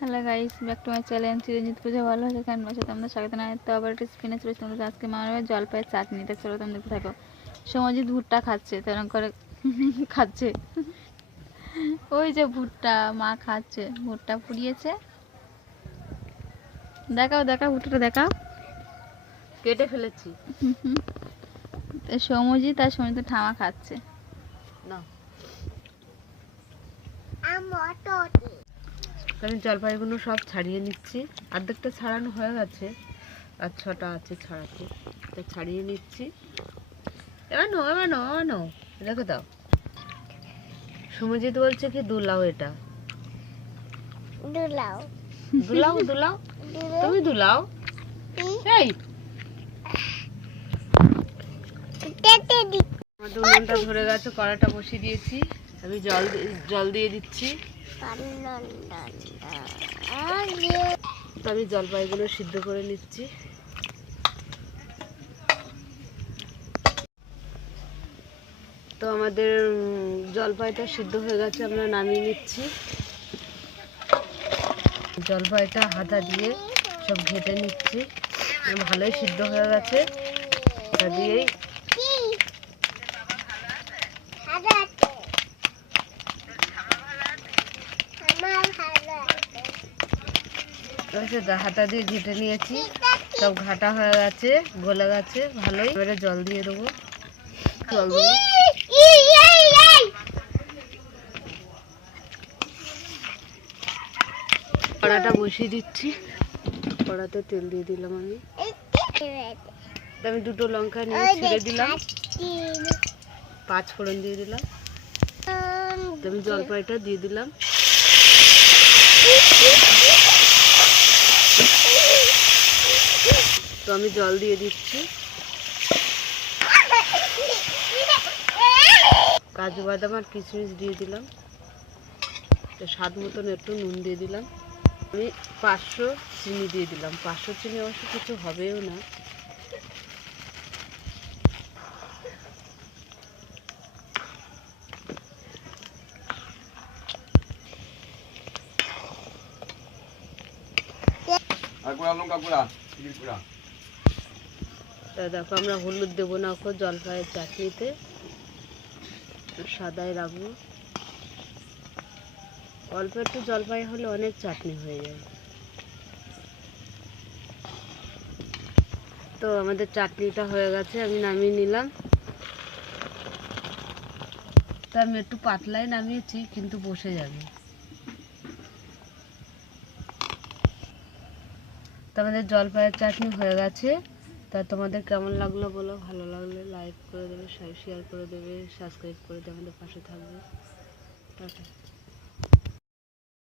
Hello guys, back to my channel Chiranjit Puja ভালো আছে কেন বসে তোমরা স্বাগত জানাই। তো আবার একটা স্পিনে চলে তোমাদের আজকে মামার জলপাইয়ের চাটনিটা চলো তোমরা দেখতে থাকো। সমজিৎ ভুট্টা খাচ্ছে, তেরম করে খাচ্ছে। ওই যে ভুট্টা মা খাচ্ছে, ভুট্টা পুড়িয়েছে। দেখাও দেখাও ভুট্টাটা দেখাও, কেটে ফেলেছি। সমজিৎ আর সমজিৎ ঠামা খাচ্ছে না আমি জলপাইগুলো সব ছাড়িয়ে নিচ্ছি। অর্ধেকটা ছাড়ানো হয়ে গেছে, আর 6টা আছে ছাড়াতে, তো ছাড়িয়ে নিচ্ছি। এবার রেখে দাও। সুমজিৎ বলছে কি দুলাও, এটা দুলাও দুলাও দুলাও, তুমি দুলাও। এই আমাদের উনুনটা ধরে গেছে, কড়াটা বসিয়ে দিয়েছি। আমি জল দিয়ে দিচ্ছি। তো আমি জলপাইগুলো সিদ্ধ করে নিচ্ছি। তো আমাদের জলপাইটা সিদ্ধ হয়ে গেছে, আমরা নামিয়ে নিচ্ছি। জলপাইটা হাতা দিয়ে সব ঘেটে নিচ্ছি, ভালোই সিদ্ধ হয়ে গেছে। এটা দিয়েই হাতা দিয়ে ঘেটে নিয়েছি, সব ঘাটা হয়ে গেছে, গলে গেছে ভালোই। এবারে জল দিয়ে দেবো, কড়াটা বসিয়ে দিচ্ছি। কড়াতে তেল দিয়ে দিলাম আমি 2টো লঙ্কা নিয়ে ছিঁড়ে দিলাম, 5 ফোড়ন দিয়ে দিলাম। আমি জলপাইটা দিয়ে দিলাম। তো আমি জল দিয়ে দিচ্ছি। কাজু বাদাম আর কিশমিশ দিয়ে দিলাম। তো স্বাদ মতন একটু নুন দিয়ে দিলাম। আমি 500 চিনি দিয়ে দিলাম। 500 চিনি অবশ্য কিছু হবেও না। দেখো আমরা হলুদ দেবো না, জলপাইয়ের চাটনিতে সাদাই রাখবো। অল্প একটু জলপাই হলে অনেক চাটনি হয়ে যায়। তো আমাদের চাটনিটা হয়ে গেছে, আমি নামিয়ে নিলাম। তো আমি একটু পাতলাই নামিয়েছি, কিন্তু বসে যাবে। তো আমাদের জলপাইয়ের চাটনি হয়ে গেছে। তা তোমাদের কেমন লাগলো বলো, ভালো লাগলে লাইক করে দেবে, শেয়ার করে দেবে, সাবস্ক্রাইব করে দেবে, আমাদের পাশে থাকবে। টাটা।